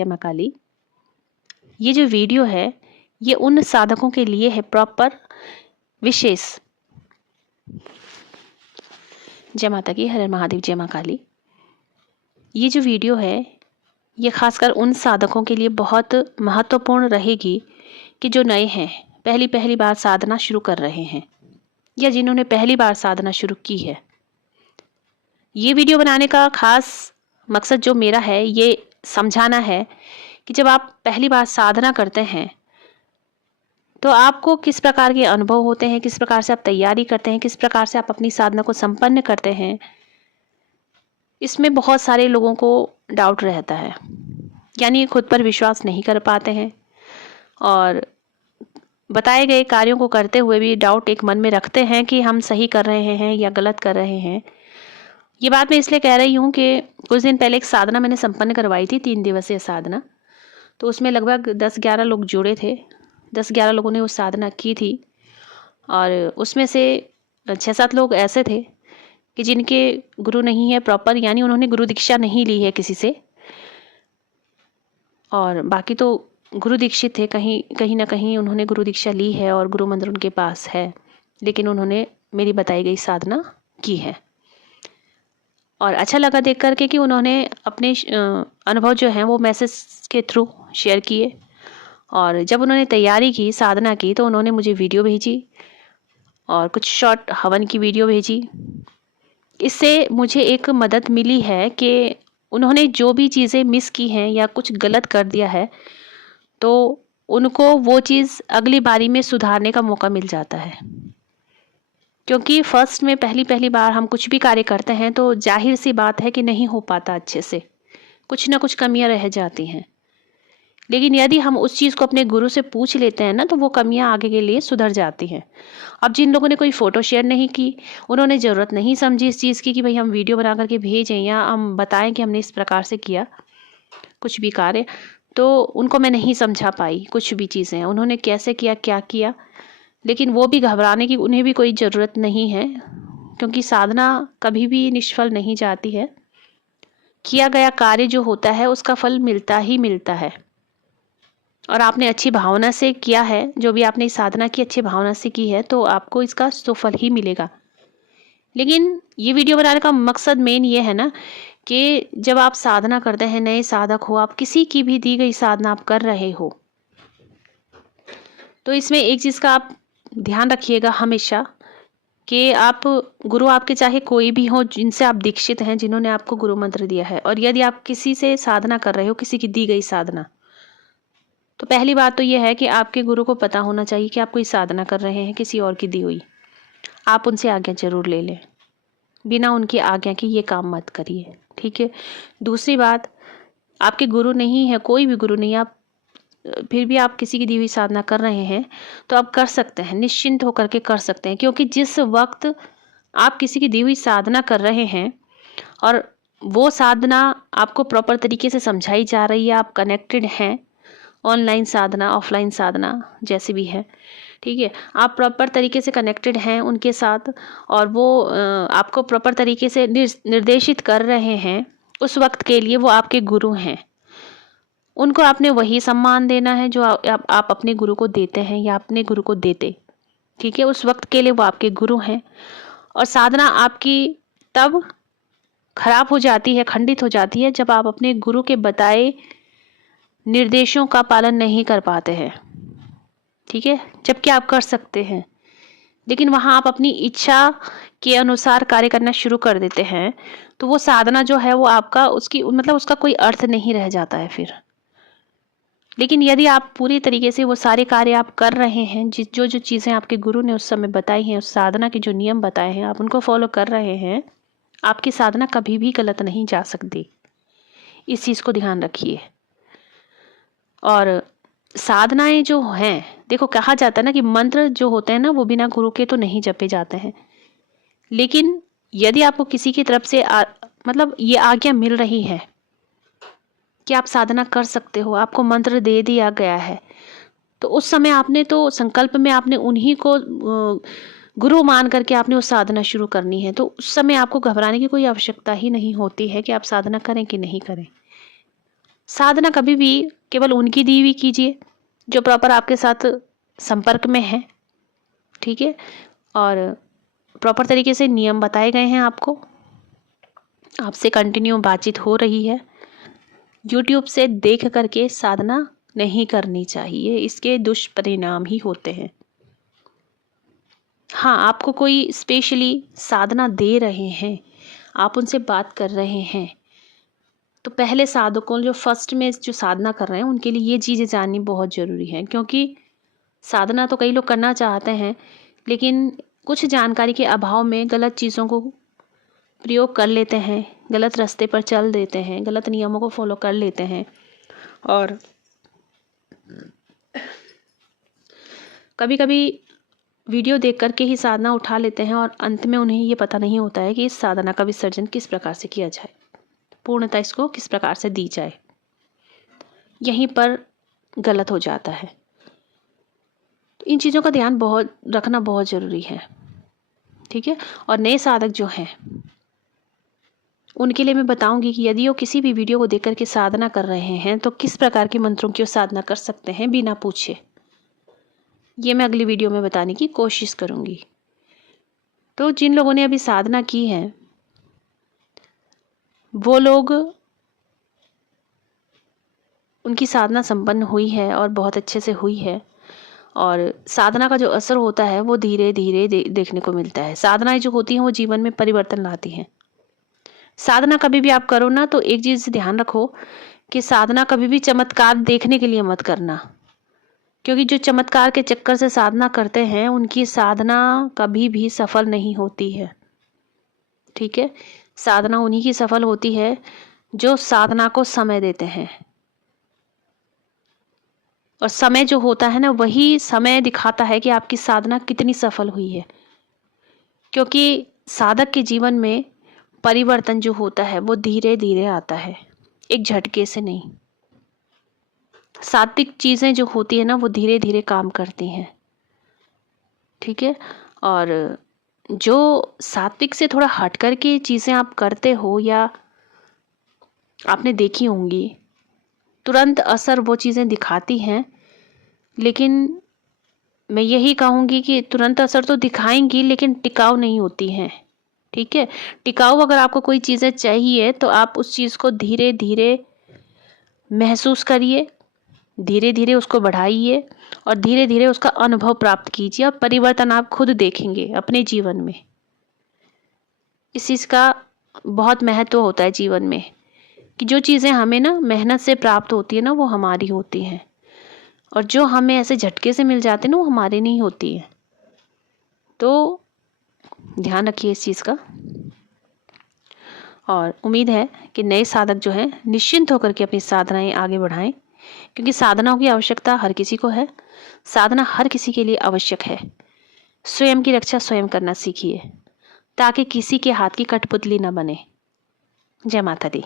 जय माँ काली। ये जो वीडियो है ये उन साधकों के लिए है प्रॉपर विशेष। जय माता की, हर हर महादेव, जय माँ काली। ये जो वीडियो है ये खासकर उन साधकों के लिए बहुत महत्वपूर्ण रहेगी कि जो नए हैं, पहली बार साधना शुरू कर रहे हैं या जिन्होंने पहली बार साधना शुरू की है। ये वीडियो बनाने का खास मकसद जो मेरा है ये समझाना है कि जब आप पहली बार साधना करते हैं तो आपको किस प्रकार के अनुभव होते हैं, किस प्रकार से आप तैयारी करते हैं, किस प्रकार से आप अपनी साधना को संपन्न करते हैं। इसमें बहुत सारे लोगों को डाउट रहता है, यानी खुद पर विश्वास नहीं कर पाते हैं और बताए गए कार्यों को करते हुए भी डाउट एक मन में रखते हैं कि हम सही कर रहे हैं या गलत कर रहे हैं। ये बात मैं इसलिए कह रही हूँ कि कुछ दिन पहले एक साधना मैंने संपन्न करवाई थी, 3 दिवसीय साधना। तो उसमें लगभग 10-11 लोग जुड़े थे, 10-11 लोगों ने वो साधना की थी और उसमें से 6-7 लोग ऐसे थे कि जिनके गुरु नहीं है प्रॉपर, यानी उन्होंने गुरु दीक्षा नहीं ली है किसी से, और बाकी तो गुरु दीक्षित थे। कहीं ना कहीं उन्होंने गुरु दीक्षा ली है और गुरु मंत्र उनके पास है, लेकिन उन्होंने मेरी बताई गई साधना की है। और अच्छा लगा देख करके कि उन्होंने अपने अनुभव जो हैं वो मैसेज के थ्रू शेयर किए। और जब उन्होंने तैयारी की, साधना की, तो उन्होंने मुझे वीडियो भेजी और कुछ शॉर्ट हवन की वीडियो भेजी। इससे मुझे एक मदद मिली है कि उन्होंने जो भी चीज़ें मिस की हैं या कुछ गलत कर दिया है तो उनको वो चीज़ अगली बारी में सुधारने का मौका मिल जाता है। क्योंकि फर्स्ट में पहली बार हम कुछ भी कार्य करते हैं तो जाहिर सी बात है कि नहीं हो पाता अच्छे से, कुछ ना कुछ कमियां रह जाती हैं। लेकिन यदि हम उस चीज़ को अपने गुरु से पूछ लेते हैं ना तो वो कमियां आगे के लिए सुधर जाती हैं। अब जिन लोगों ने कोई फ़ोटो शेयर नहीं की, उन्होंने ज़रूरत नहीं समझी इस चीज़ की कि भाई हम वीडियो बना करके भेजें या हम बताएं कि हमने इस प्रकार से किया कुछ भी कार्य, तो उनको मैं नहीं समझा पाई कुछ भी चीज़ें उन्होंने कैसे किया, क्या किया। लेकिन वो भी घबराने की उन्हें भी कोई ज़रूरत नहीं है, क्योंकि साधना कभी भी निष्फल नहीं जाती है। किया गया कार्य जो होता है उसका फल मिलता ही मिलता है। और आपने अच्छी भावना से किया है, जो भी आपने साधना की अच्छी भावना से की है, तो आपको इसका सुफल ही मिलेगा। लेकिन ये वीडियो बनाने का मकसद मेन ये है ना कि जब आप साधना करते हैं, नए साधक हो, आप किसी की भी दी गई साधना आप कर रहे हो, तो इसमें एक चीज़ का आप ध्यान रखिएगा हमेशा कि आप गुरु आपके चाहे कोई भी हो, जिनसे आप दीक्षित हैं, जिन्होंने आपको गुरु मंत्र दिया है, और यदि आप किसी से साधना कर रहे हो, किसी की दी गई साधना, तो पहली बात तो यह है कि आपके गुरु को पता होना चाहिए कि आप कोई साधना कर रहे हैं किसी और की दी हुई। आप उनसे आज्ञा जरूर ले लें, बिना उनकी आज्ञा के ये काम मत करिए, ठीक है। दूसरी बात, आपके गुरु नहीं है, कोई भी गुरु नहीं, आप फिर भी आप किसी की दी हुई साधना कर रहे हैं तो आप कर सकते हैं, निश्चिंत होकर के कर सकते हैं। क्योंकि जिस वक्त आप किसी की दी हुई साधना कर रहे हैं और वो साधना आपको प्रॉपर तरीके से समझाई जा रही है, आप कनेक्टेड हैं, ऑनलाइन साधना, ऑफलाइन साधना जैसी भी है, ठीक है, आप प्रॉपर तरीके से कनेक्टेड हैं उनके साथ और वो आपको प्रॉपर तरीके से निर्देशित कर रहे हैं, उस वक्त के लिए वो आपके गुरु हैं। उनको आपने वही सम्मान देना है जो आप अपने गुरु को देते हैं या अपने गुरु को देते, ठीक है। उस वक्त के लिए वो आपके गुरु हैं। और साधना आपकी तब खराब हो जाती है, खंडित हो जाती है, जब आप अपने गुरु के बताए निर्देशों का पालन नहीं कर पाते हैं, ठीक है। जबकि आप कर सकते हैं, लेकिन वहाँ आप अपनी इच्छा के अनुसार कार्य करना शुरू कर देते हैं, तो वो साधना जो है वो आपका उसका कोई अर्थ नहीं रह जाता है फिर। लेकिन यदि आप पूरी तरीके से वो सारे कार्य आप कर रहे हैं, जो जो चीज़ें आपके गुरु ने उस समय बताई हैं, उस साधना के जो नियम बताए हैं, आप उनको फॉलो कर रहे हैं, आपकी साधना कभी भी गलत नहीं जा सकती। इस चीज़ को ध्यान रखिए। और साधनाएं जो हैं, देखो कहा जाता है ना कि मंत्र जो होते हैं ना वो बिना गुरु के तो नहीं जपे जाते हैं। लेकिन यदि आपको किसी की तरफ से ये आज्ञा मिल रही है कि आप साधना कर सकते हो, आपको मंत्र दे दिया गया है, तो उस समय आपने तो संकल्प में आपने उन्हीं को गुरु मान करके आपने उस साधना शुरू करनी है। तो उस समय आपको घबराने की कोई आवश्यकता ही नहीं होती है कि आप साधना करें कि नहीं करें। साधना कभी भी केवल उनकी दी हुई कीजिए जो प्रॉपर आपके साथ संपर्क में है, ठीक है, और प्रॉपर तरीके से नियम बताए गए हैं आपको, आपसे कंटिन्यू बातचीत हो रही है। यूट्यूब से देख करके साधना नहीं करनी चाहिए, इसके दुष्परिणाम ही होते हैं। हाँ, आपको कोई स्पेशली साधना दे रहे हैं, आप उनसे बात कर रहे हैं, तो पहले साधकों जो फर्स्ट में जो साधना कर रहे हैं उनके लिए ये चीज़ें जाननी बहुत ज़रूरी है। क्योंकि साधना तो कई लोग करना चाहते हैं, लेकिन कुछ जानकारी के अभाव में गलत चीज़ों को प्रयोग कर लेते हैं, गलत रास्ते पर चल देते हैं, गलत नियमों को फॉलो कर लेते हैं, और कभी कभी वीडियो देख करके ही साधना उठा लेते हैं और अंत में उन्हें ये पता नहीं होता है कि इस साधना का विसर्जन किस प्रकार से किया जाए, पूर्णतः इसको किस प्रकार से दी जाए। यहीं पर गलत हो जाता है। इन चीज़ों का ध्यान बहुत रखना बहुत ज़रूरी है, ठीक है। और नए साधक जो हैं उनके लिए मैं बताऊंगी कि यदि वो किसी भी वीडियो को देख करके साधना कर रहे हैं तो किस प्रकार के मंत्रों की वो साधना कर सकते हैं बिना पूछे। ये मैं अगली वीडियो में बताने की कोशिश करूंगी। तो जिन लोगों ने अभी साधना की है वो लोग, उनकी साधना संपन्न हुई है और बहुत अच्छे से हुई है, और साधना का जो असर होता है वो धीरे धीरे देखने को मिलता है। साधनाएं जो होती हैं वो जीवन में परिवर्तन लाती हैं। साधना कभी भी आप करो ना तो एक चीज़ ध्यान रखो कि साधना कभी भी चमत्कार देखने के लिए मत करना, क्योंकि जो चमत्कार के चक्कर से साधना करते हैं उनकी साधना कभी भी सफल नहीं होती है, ठीक है। साधना उन्हीं की सफल होती है जो साधना को समय देते हैं, और समय जो होता है ना वही समय दिखाता है कि आपकी साधना कितनी सफल हुई है। क्योंकि साधक के जीवन में परिवर्तन जो होता है वो धीरे धीरे आता है, एक झटके से नहीं। सात्विक चीज़ें जो होती है ना वो धीरे धीरे काम करती हैं, ठीक है। और जो सात्विक से थोड़ा हट कर के चीज़ें आप करते हो या आपने देखी होंगी, तुरंत असर वो चीज़ें दिखाती हैं, लेकिन मैं यही कहूँगी कि तुरंत असर तो दिखाएंगी लेकिन टिकाऊ नहीं होती हैं, ठीक है। टिकाऊ अगर आपको कोई चीज़ें चाहिए तो आप उस चीज़ को धीरे धीरे महसूस करिए, धीरे धीरे उसको बढ़ाइए और धीरे धीरे उसका अनुभव प्राप्त कीजिए, और परिवर्तन आप खुद देखेंगे अपने जीवन में। इस चीज़ का बहुत महत्व होता है जीवन में कि जो चीज़ें हमें ना मेहनत से प्राप्त होती है ना वो हमारी होती हैं, और जो हमें ऐसे झटके से मिल जाते हैं ना वो हमारी नहीं होती है। तो ध्यान रखिए इस चीज़ का, और उम्मीद है कि नए साधक जो हैं निश्चिंत होकर के अपनी साधनाएं आगे बढ़ाएं, क्योंकि साधनाओं की आवश्यकता हर किसी को है। साधना हर किसी के लिए आवश्यक है। स्वयं की रक्षा स्वयं करना सीखिए ताकि किसी के हाथ की कठपुतली न बने। जय माता दी।